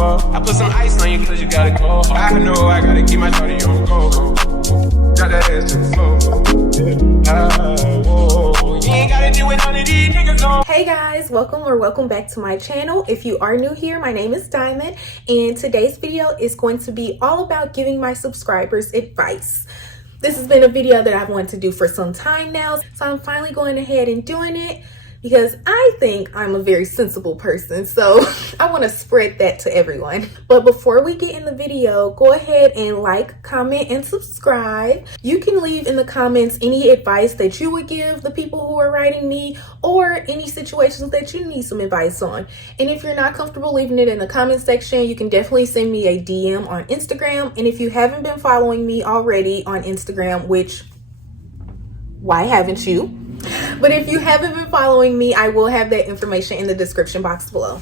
over. I put some ice on you cause you gotta go. I know I gotta keep my shorty on go. Got that ass to the floor. Whoa. You ain't gotta do it, none of these niggas know. Hey guys, welcome back to my channel. If you are new here, my name is Diamond, and today's video is going to be all about giving my subscribers advice. This has been a video that I've wanted to do for some time now, so I'm finally going ahead and doing it because I think I'm a very sensible person, so I want to spread that to everyone. But before we get in the video, go ahead and like, comment, and subscribe. You can leave in the comments any advice that you would give the people who are writing me, or any situations that you need some advice on. And if you're not comfortable leaving it in the comment section, you can definitely send me a DM on Instagram. And if you haven't been following me already on Instagram, which, why haven't you? But if you haven't been following me, I will have that information in the description box below.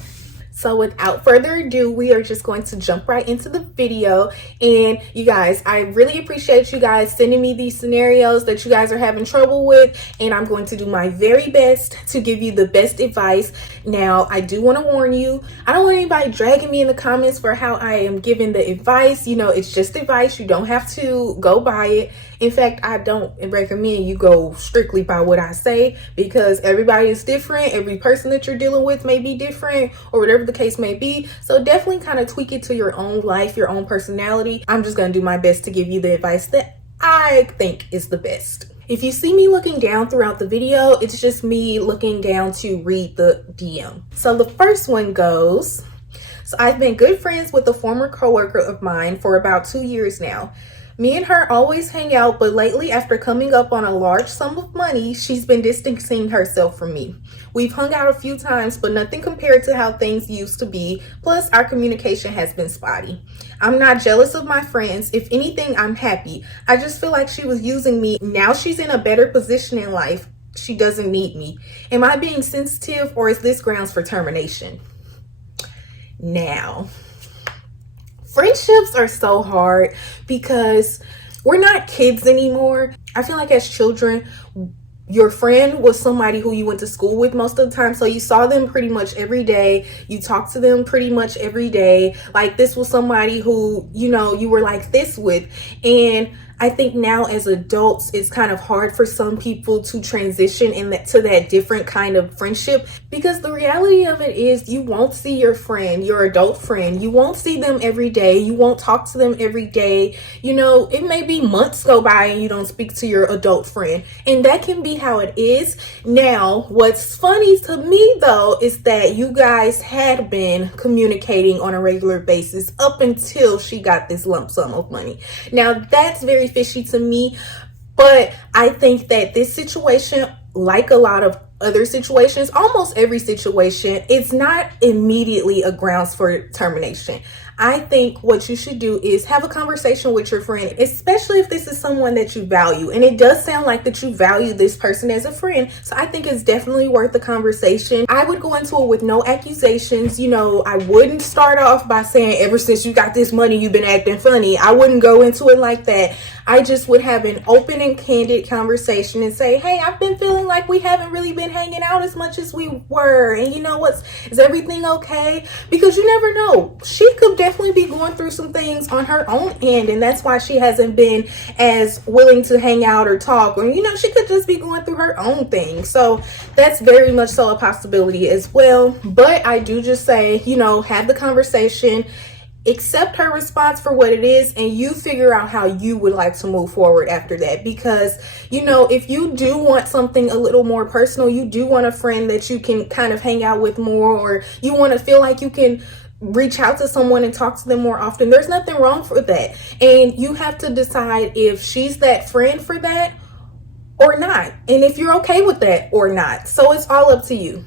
So without further ado, we are just going to jump right into the video. And you guys, I really appreciate you guys sending me these scenarios that you guys are having trouble with. And I'm going to do my very best to give you the best advice. Now, I do want to warn you, I don't want anybody dragging me in the comments for how I am giving the advice. You know, it's just advice. You don't have to go by it. In fact, I don't recommend you go strictly by what I say, because everybody is different. Every person that you're dealing with may be different, or whatever the case may be. So definitely kind of tweak it to your own life, your own personality. I'm just going to do my best to give you the advice that I think is the best. If you see me looking down throughout the video, it's just me looking down to read the DM. So the first one goes, so I've been good friends with a former coworker of mine for about 2 years now. Me and her always hang out, but lately, after coming up on a large sum of money, she's been distancing herself from me. We've hung out a few times, but nothing compared to how things used to be. Plus, our communication has been spotty. I'm not jealous of my friends. If anything, I'm happy. I just feel like she was using me. Now she's in a better position in life. She doesn't need me. Am I being sensitive, or is this grounds for termination? Now, friendships are so hard because we're not kids anymore. I feel like as children, your friend was somebody who you went to school with most of the time. So you saw them pretty much every day. You talked to them pretty much every day. Like, this was somebody who, you know, you were like this with. And I think now as adults, it's kind of hard for some people to transition to that different kind of friendship, because the reality of it is you won't see your friend, your adult friend. You won't see them every day. You won't talk to them every day. You know, it may be months go by and you don't speak to your adult friend, and that can be how it is. Now, what's funny to me though is that you guys had been communicating on a regular basis up until she got this lump sum of money. Now, that's very fishy to me, but I think that this situation, like a lot of other situations, almost every situation, it's not immediately a grounds for termination. I think what you should do is have a conversation with your friend, especially if this is someone that you value. And it does sound like that you value this person as a friend. So I think it's definitely worth the conversation. I would go into it with no accusations. You know, I wouldn't start off by saying, ever since you got this money, you've been acting funny. I wouldn't go into it like that. I just would have an open and candid conversation and say, hey, I've been feeling like we haven't really been hanging out as much as we were. And you know, is everything okay? Because you never know. She could definitely be going through some things on her own end, and that's why she hasn't been as willing to hang out or talk, or, you know, she could just be going through her own thing. So that's very much so a possibility as well. But I do just say, you know, have the conversation, accept her response for what it is, and you figure out how you would like to move forward after that. Because, you know, if you do want something a little more personal, you do want a friend that you can kind of hang out with more, or you want to feel like you can reach out to someone and talk to them more often, there's nothing wrong for that. And you have to decide if she's that friend for that or not, and if you're okay with that or not. So it's all up to you.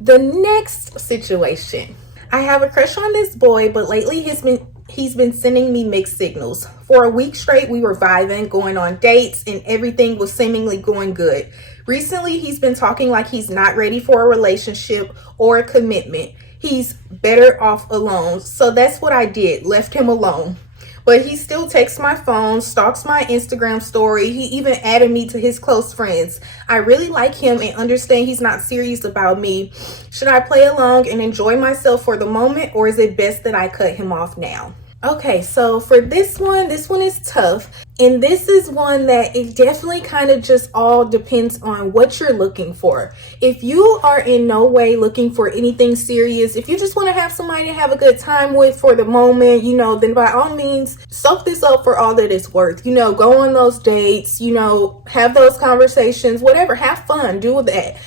The next situation, I have a crush on this boy, but lately he's been sending me mixed signals. For a week straight, we were vibing, going on dates, and everything was seemingly going good. Recently, he's been talking like he's not ready for a relationship or a commitment. He's better off alone. So that's what I did, left him alone. but he still texts my phone, stalks my Instagram story. He even added me to his close friends. I really like him and understand he's not serious about me. Should I play along and enjoy myself for the moment, or is it best that I cut him off now? Okay, so for this one is tough. And this is one that it definitely kind of just all depends on what you're looking for. If you are in no way looking for anything serious, if you just want to have somebody to have a good time with for the moment, then by all means, soak this up for all that it's worth. Go on those dates, have those conversations, whatever, have fun, do that.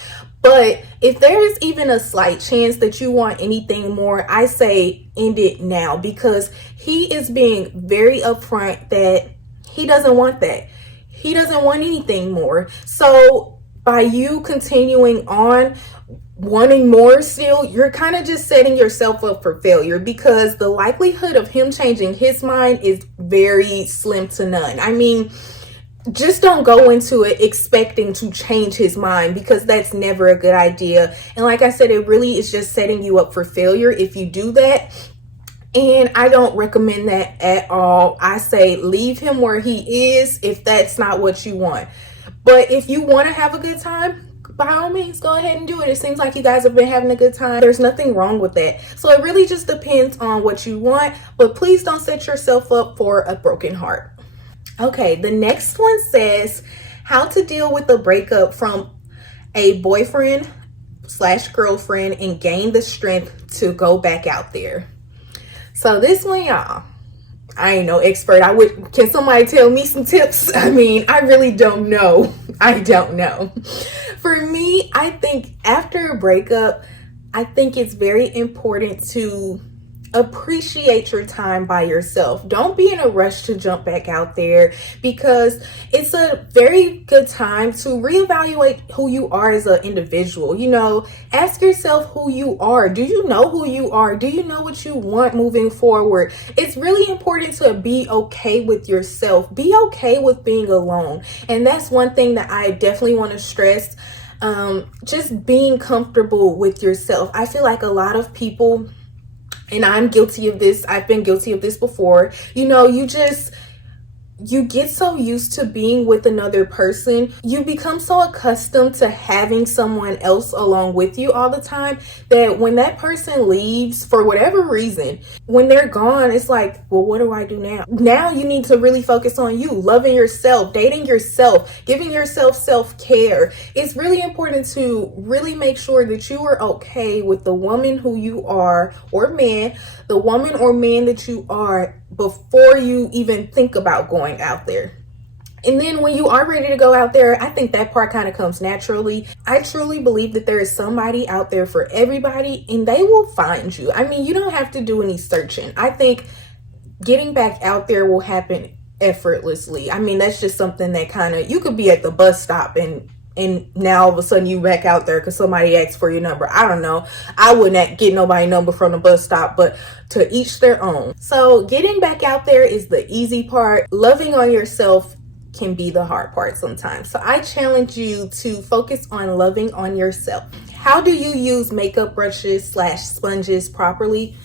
But if there is even a slight chance that you want anything more, I say end it now, because he is being very upfront that he doesn't want that. He doesn't want anything more. So by you continuing on wanting more still, you're kind of just setting yourself up for failure, because the likelihood of him changing his mind is very slim to none. I mean, just don't go into it expecting to change his mind, because that's never a good idea. And like I said, it really is just setting you up for failure if you do that. And I don't recommend that at all. I say leave him where he is if that's not what you want. But if you want to have a good time, by all means, go ahead and do it. It seems like you guys have been having a good time. There's nothing wrong with that. So it really just depends on what you want. But please don't set yourself up for a broken heart. Okay, the next one says how to deal with a breakup from a boyfriend/girlfriend and gain the strength to go back out there. So this one, y'all, I ain't no expert. Can somebody tell me some tips? I mean, I really don't know. I don't know. For me, I think after a breakup, I think it's very important to appreciate your time by yourself. Don't be in a rush to jump back out there, because it's a very good time to reevaluate who you are as an individual. Ask yourself who you are. Do you know who you are? Do you know what you want moving forward? It's really important to be okay with yourself. Be okay with being alone. And that's one thing that I definitely want to stress. Just being comfortable with yourself. I feel like a lot of people, and I'm guilty of this, I've been guilty of this before, you get so used to being with another person, you become so accustomed to having someone else along with you all the time, that when that person leaves for whatever reason, when they're gone, it's like, well, what do I do now? Now you need to really focus on you, loving yourself, dating yourself, giving yourself self-care. It's really important to really make sure that you are okay with the woman who you are, or man, the woman or man that you are, before you even think about going out there. And then when you are ready to go out there, I think that part kind of comes naturally. I truly believe that there is somebody out there for everybody, and they will find you. I mean, you don't have to do any searching. I think getting back out there will happen effortlessly. I mean, that's just something that you could be at the bus stop and now all of a sudden you back out there because somebody asked for your number. I don't know. I wouldn't get nobody's number from the bus stop, but to each their own. So getting back out there is the easy part. Loving on yourself can be the hard part sometimes. So I challenge you to focus on loving on yourself. How do you use makeup brushes/sponges properly?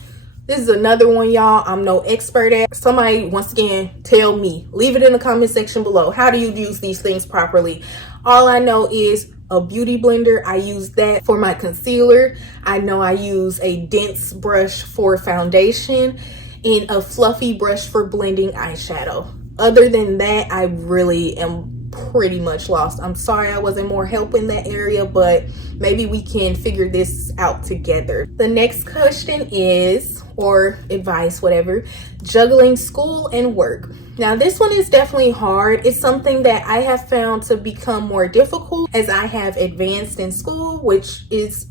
This is another one, y'all, I'm no expert at. Somebody, once again, tell me. Leave it in the comment section below. How do you use these things properly? All I know is a beauty blender. I use that for my concealer. I know I use a dense brush for foundation and a fluffy brush for blending eyeshadow. Other than that, I really am pretty much lost. I'm sorry I wasn't more help in that area, but maybe we can figure this out together. The next question is, or advice, whatever, juggling school and work. Now this one is definitely hard. It's something that I have found to become more difficult as I have advanced in school, which is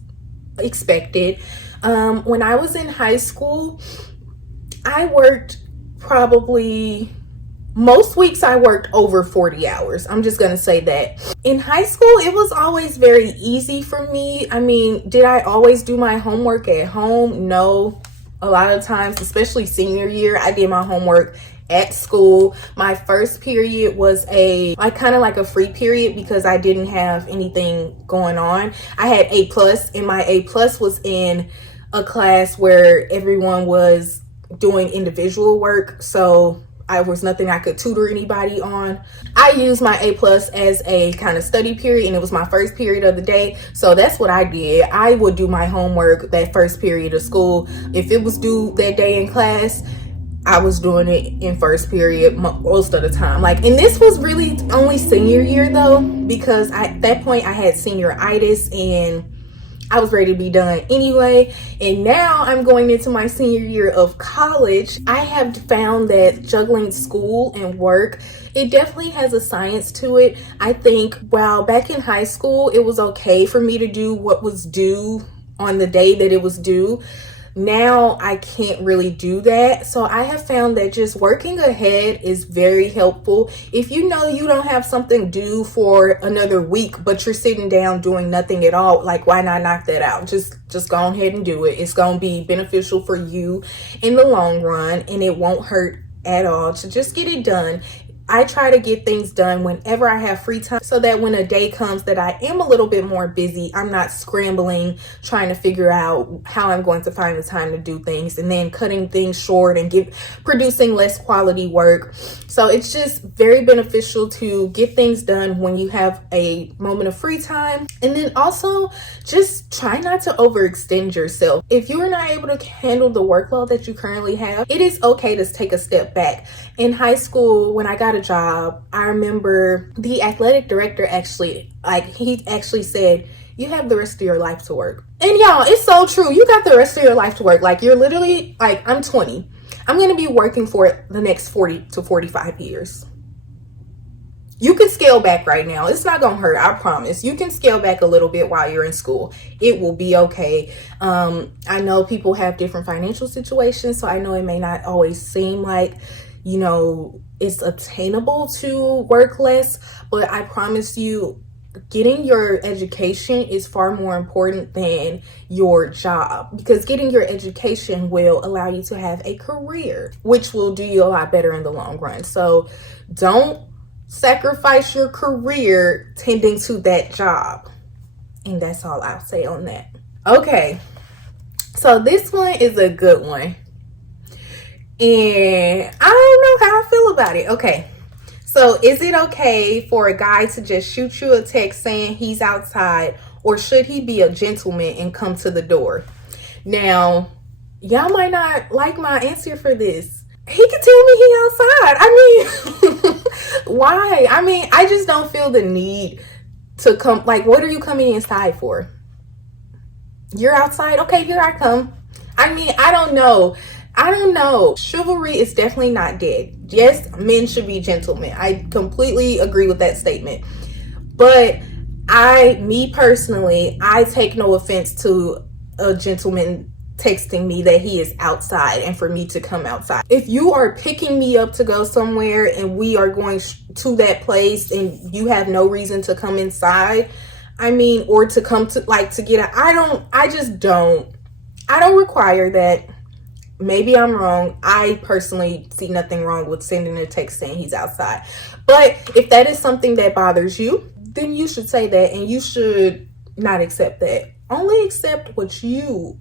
expected. When I was in high school, I worked most weeks I worked over 40 hours. I'm just going to say that. In high school, it was always very easy for me. I mean, did I always do my homework at home? No. A lot of times, especially senior year, I did my homework at school. My first period was kind of like a free period because I didn't have anything going on. I had A+, and my A+ was in a class where everyone was doing individual work. So I was nothing I could tutor anybody on. I used my A plus as a kind of study period, and it was my first period of the day. So that's what I did. I would do my homework that first period of school. If it was due that day in class, I was doing it in first period most of the time. Like, and this was really only senior year though, because at that point I had senioritis and I was ready to be done anyway. And now I'm going into my senior year of college. I have found that juggling school and work, it definitely has a science to it. I think while back in high school, it was okay for me to do what was due on the day that it was due. Now I can't really do that. So I have found that just working ahead is very helpful. If you know you don't have something due for another week, but you're sitting down doing nothing at all, like, why not knock that out? Just go ahead and do it. It's going to be beneficial for you in the long run, and it won't hurt at all to just get it done. I try to get things done whenever I have free time, so that when a day comes that I am a little bit more busy, I'm not scrambling trying to figure out how I'm going to find the time to do things, and then cutting things short and producing less quality work. So it's just very beneficial to get things done when you have a moment of free time. And then also just try not to overextend yourself. If you are not able to handle the workload that you currently have, it is okay to take a step back. In high school, when I got a job, I remember the athletic director he actually said, you have the rest of your life to work. And y'all, it's so true. You got the rest of your life to work. Like, you're literally, like, I'm 20. I'm going to be working for the next 40 to 45 years. You can scale back right now. It's not going to hurt. I promise. You can scale back a little bit while you're in school. It will be okay. I know people have different financial situations, so I know it may not always seem like, you know, it's attainable to work less, but I promise you, getting your education is far more important than your job, because getting your education will allow you to have a career, which will do you a lot better in the long run. So don't sacrifice your career tending to that job. And that's all I'll say on that. Okay, so this one is a good one, and I don't know how I feel about it. Okay, so is it okay for a guy to just shoot you a text saying he's outside, or should he be a gentleman and come to the door? Now, y'all might not like my answer for this. He can tell me he outside. I mean, why? I mean, I just don't feel the need to come. Like, what are you coming inside for? You're outside? Okay, here I come. I mean, I don't know. Chivalry is definitely not dead. Yes, men should be gentlemen. I completely agree with that statement. But me personally, I take no offense to a gentleman texting me that he is outside and for me to come outside. If you are picking me up to go somewhere and we are going to that place and you have no reason to come inside, I mean, or to come to, like, to get out, I don't require that. Maybe I'm wrong. I personally see nothing wrong with sending a text saying he's outside. But if that is something that bothers you, then you should say that, and you should not accept that. Only accept what you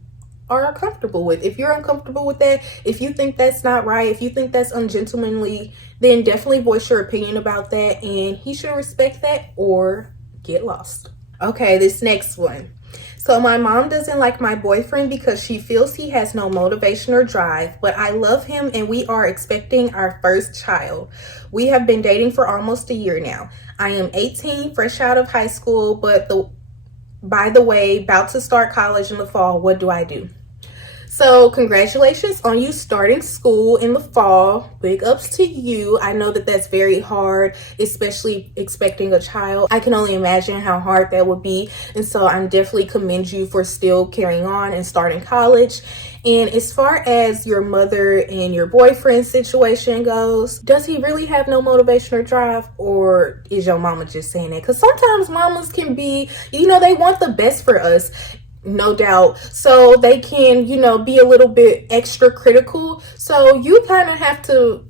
are comfortable with. If you're uncomfortable with that, if you think that's not right, if you think that's ungentlemanly, then definitely voice your opinion about that, and he should respect that or get lost. Okay, this next one. So my mom doesn't like my boyfriend because she feels he has no motivation or drive, but I love him and we are expecting our first child. We have been dating for almost a year now. I am 18, fresh out of high school, but by the way, about to start college in the fall. What do I do? So congratulations on you starting school in the fall. Big ups to you. I know that that's very hard, especially expecting a child. I can only imagine how hard that would be. And so I'm definitely commend you for still carrying on and starting college. And as far as your mother and your boyfriend situation goes, does he really have no motivation or drive, or is your mama just saying that? Because sometimes mamas can be, they want the best for us. No doubt. So they can, be a little bit extra critical. So you kind of have to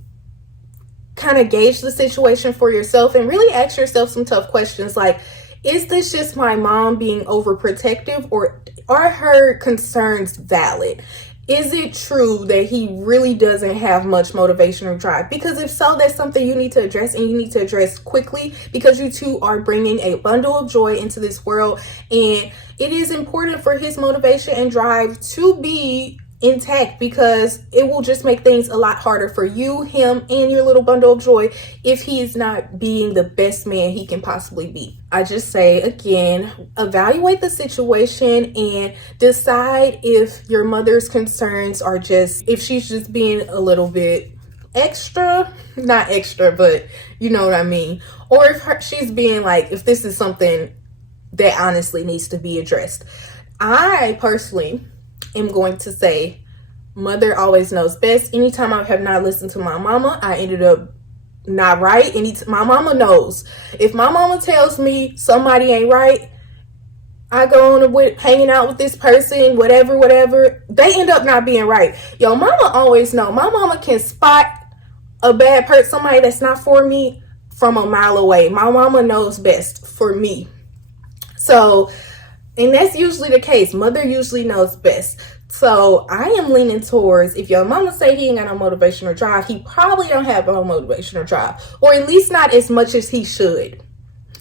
gauge the situation for yourself and really ask yourself some tough questions like, is this just my mom being overprotective, or are her concerns valid? is it true that he really doesn't have much motivation or drive? Because if so, that's something you need to address, and you need to address quickly, because you two are bringing a bundle of joy into this world, and it is important for his motivation and drive to be intact, because it will just make things a lot harder for you, him, and your little bundle of joy if he is not being the best man he can possibly be. I just say again, evaluate the situation and decide if your mother's concerns are just, if she's just being a little bit extra, not extra, but you know what I mean, or if she's being like, if this is something that honestly needs to be addressed. I personally am going to say mother always knows best. Anytime I have not listened to my mama, I ended up not right. My mama knows. If my mama tells me somebody ain't right, I go on with hanging out with this person, whatever, they end up not being right. Yo, mama always know. My mama can spot a bad person, somebody that's not for me, from a mile away. My mama knows best for me. So, and that's usually the case. Mother usually knows best. So I am leaning towards, if your mama say he ain't got no motivation or drive, he probably don't have no motivation or drive, or at least not as much as he should.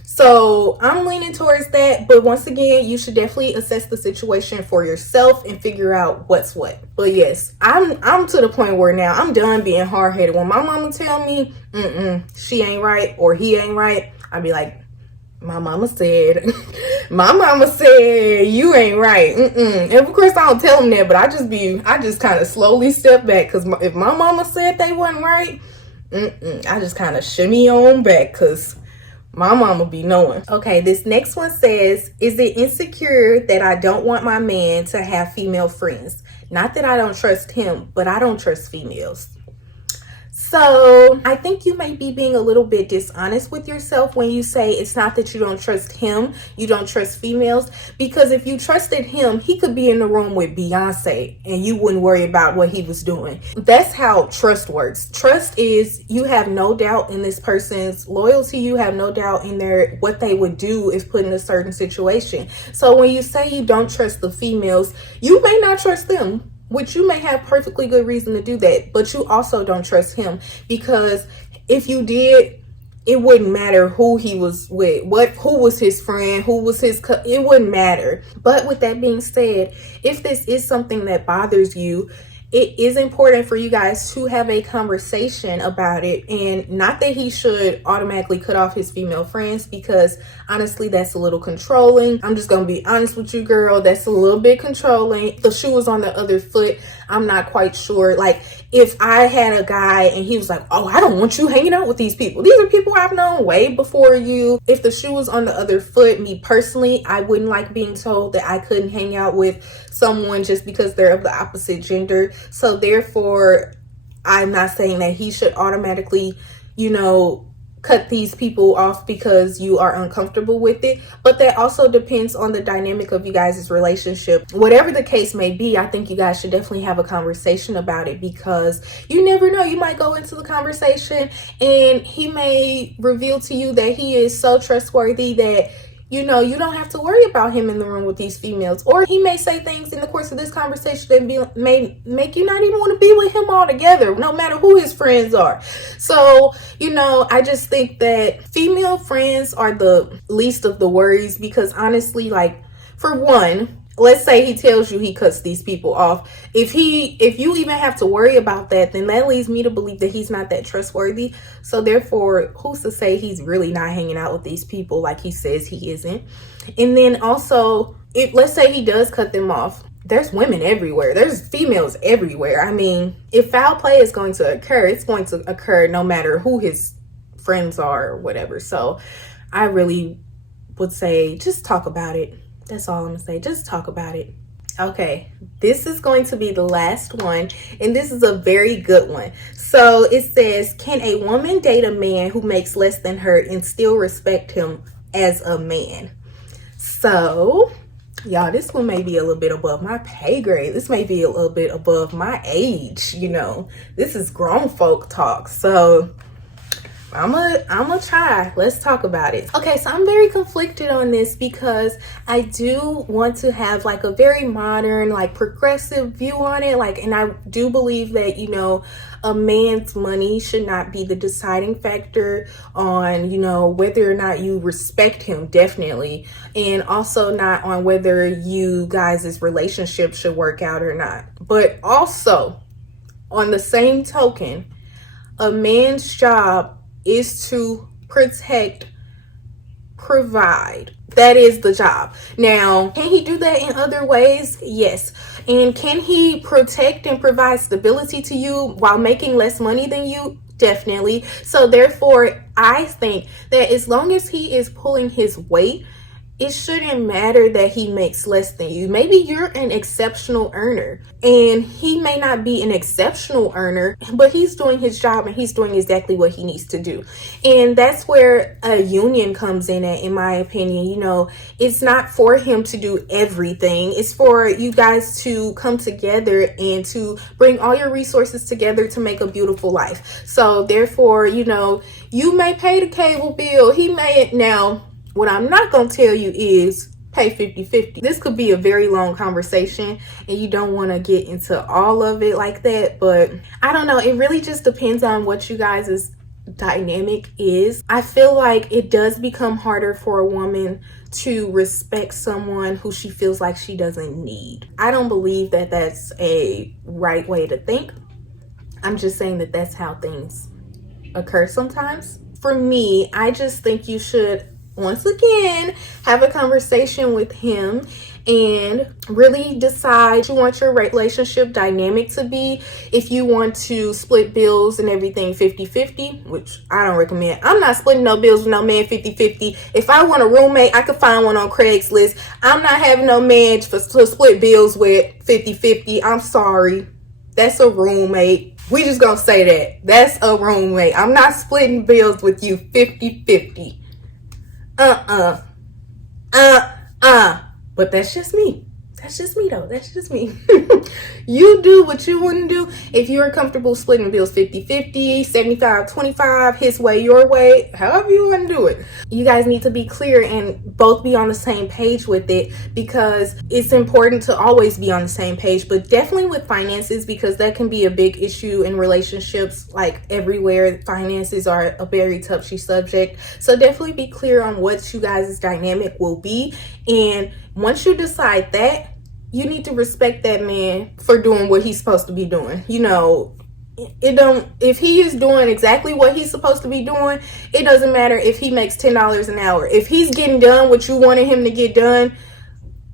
So I'm leaning towards that. But once again, you should definitely assess the situation for yourself and figure out what's what. But yes, I'm to the point where now I'm done being hard-headed. When my mama tell me she ain't right or he ain't right, I'd be like, my mama said you ain't right. And of course I don't tell them that, but I just kind of slowly step back, because if my mama said they wasn't right, I just kind of shimmy on back, because my mama be knowing. Okay, this next one says, is it insecure that I don't want my man to have female friends? Not that I don't trust him, but I don't trust females. So I think you may be being a little bit dishonest with yourself when you say it's not that you don't trust him, you don't trust females, because if you trusted him, he could be in the room with Beyonce and you wouldn't worry about what he was doing. That's how trust works. Trust is, you have no doubt in this person's loyalty, you have no doubt in what they would do if put in a certain situation. So when you say you don't trust the females, you may not trust them, which you may have perfectly good reason to do that, but you also don't trust him, because if you did, it wouldn't matter who he was with, who was his friend, who was his it wouldn't matter. But with that being said, if this is something that bothers you, it is important for you guys to have a conversation about it, and not that he should automatically cut off his female friends, because honestly, that's a little controlling. I'm just going to be honest with you, girl. That's a little bit controlling. The shoe is on the other foot. I'm not quite sure. Like, if I had a guy and he was like, oh, I don't want you hanging out with these people. These are people I've known way before you. If the shoe was on the other foot, me personally, I wouldn't like being told that I couldn't hang out with someone just because they're of the opposite gender. So therefore, I'm not saying that he should automatically, cut these people off because you are uncomfortable with it. But that also depends on the dynamic of you guys' relationship. Whatever the case may be, I think you guys should definitely have a conversation about it, because you never know. You might go into the conversation and he may reveal to you that he is so trustworthy that you don't have to worry about him in the room with these females. Or he may say things in the course of this conversation that may make you not even want to be with him altogether, no matter who his friends are. So, I just think that female friends are the least of the worries, because honestly, like, for one, let's say he tells you he cuts these people off. If you even have to worry about that, then that leads me to believe that he's not that trustworthy. So therefore, who's to say he's really not hanging out with these people like he says he isn't? And then also, if let's say he does cut them off, there's women everywhere. There's females everywhere. I mean, if foul play is going to occur, it's going to occur no matter who his friends are or whatever. So I really would say just talk about it. That's all I'm gonna say. Just talk about it. Okay, this is going to be the last one, and this is a very good one. So it says, can a woman date a man who makes less than her and still respect him as a man? So, y'all, this one may be a little bit above my pay grade. This may be a little bit above my age, This is grown folk talk. So I'm a try. Let's talk about it. Okay, so I'm very conflicted on this because I do want to have like a very modern, like progressive view on it. Like, and I do believe that, you know, a man's money should not be the deciding factor on, you know, whether or not you respect him, definitely. And also not on whether you guys' relationship should work out or not. But also, on the same token, a man's job is to protect, provide. That is the job. Now, can he do that in other ways? Yes. And can he protect and provide stability to you while making less money than you? Definitely. So therefore, I think that as long as he is pulling his weight, it shouldn't matter that he makes less than you. Maybe you're an exceptional earner and he may not be an exceptional earner, but he's doing his job and he's doing exactly what he needs to do. And that's where a union comes in at, in my opinion. You know, it's not for him to do everything. It's for you guys to come together and to bring all your resources together to make a beautiful life. So therefore, you know, you may pay the cable bill. He may. Now, what I'm not going to tell you is pay 50-50. This could be a very long conversation and you don't want to get into all of it like that. But I don't know. It really just depends on what you guys' dynamic is. I feel like it does become harder for a woman to respect someone who she feels like she doesn't need. I don't believe that that's a right way to think. I'm just saying that that's how things occur sometimes. For me, I just think you should, once again, have a conversation with him and really decide what you want your relationship dynamic to be. If you want to split bills and everything 50-50, which I don't recommend. I'm not splitting no bills with no man 50-50. If I want a roommate, I could find one on Craigslist. I'm not having no man to split bills with 50-50. I'm sorry. That's a roommate. We just gonna say that. That's a roommate. I'm not splitting bills with you 50-50. But that's just me. That's just me though. That's just me. You do what you want to do. If you're comfortable splitting bills 50-50, 75-25, his way, your way, however you want to do it. You guys need to be clear and both be on the same page with it, because it's important to always be on the same page, but definitely with finances, because that can be a big issue in relationships. Like everywhere, finances are a very touchy subject. So definitely be clear on what you guys' dynamic will be. And once you decide that, you need to respect that man for doing what he's supposed to be doing. You know, if he is doing exactly what he's supposed to be doing, it doesn't matter if he makes $10 an hour. If he's getting done what you wanted him to get done,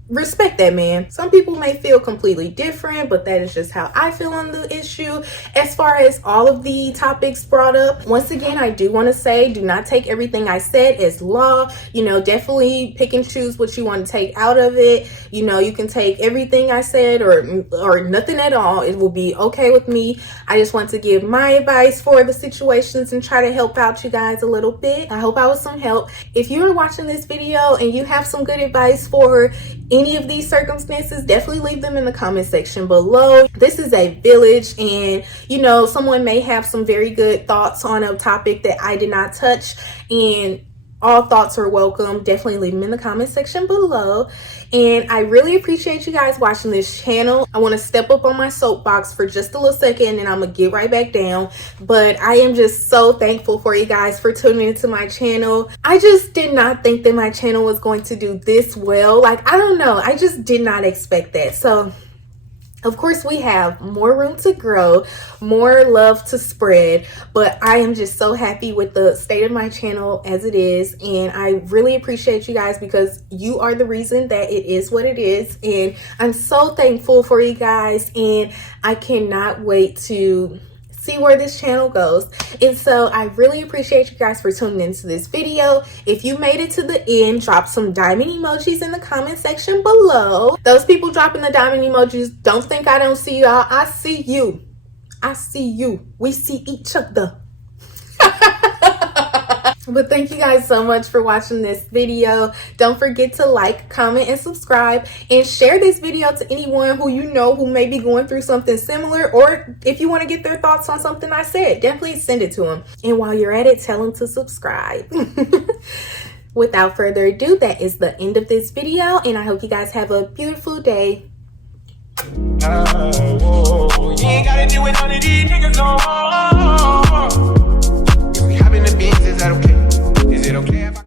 respect that man. Some people may feel completely different, but that is just how I feel on the issue. As far as all of the topics brought up, once again, I do want to say, do not take everything I said as law. You know, definitely pick and choose what you want to take out of it. You know, you can take everything I said or nothing at all. It will be okay with me. I just want to give my advice for the situations and try to help out you guys a little bit. I hope I was some help. If you're watching this video and you have some good advice for any of these circumstances, definitely leave them in the comment section below. This is a village, and you know, someone may have some very good thoughts on a topic that I did not touch, and all thoughts are welcome. Definitely leave them in the comment section below. And I really appreciate you guys watching this channel. I want to step up on my soapbox for just a little second and I'm gonna get right back down. But I am just so thankful for you guys for tuning into my channel. I just did not think that my channel was going to do this well. Like, I don't know, I just did not expect that. So of course, we have more room to grow, more love to spread, but I am just so happy with the state of my channel as it is. And I really appreciate you guys, because you are the reason that it is what it is. And I'm so thankful for you guys, and I cannot wait to see where this channel goes. And so I really appreciate you guys for tuning into this video. If you made it to the end, drop some diamond emojis in the comment section below. Those people dropping the diamond emojis, don't think I don't see y'all. I see you. I see you. We see each other. But thank you guys so much for watching this video. Don't forget to like, comment, and subscribe, and share this video to anyone who you know who may be going through something similar, or if you want to get their thoughts on something I said, definitely send it to them. And while you're at it, tell them to subscribe. Without further ado, that is the end of this video, and I hope you guys have a beautiful day. You ain't gotta do it, none of these niggas no more. If we having the beans, is that okay? Is it okay if I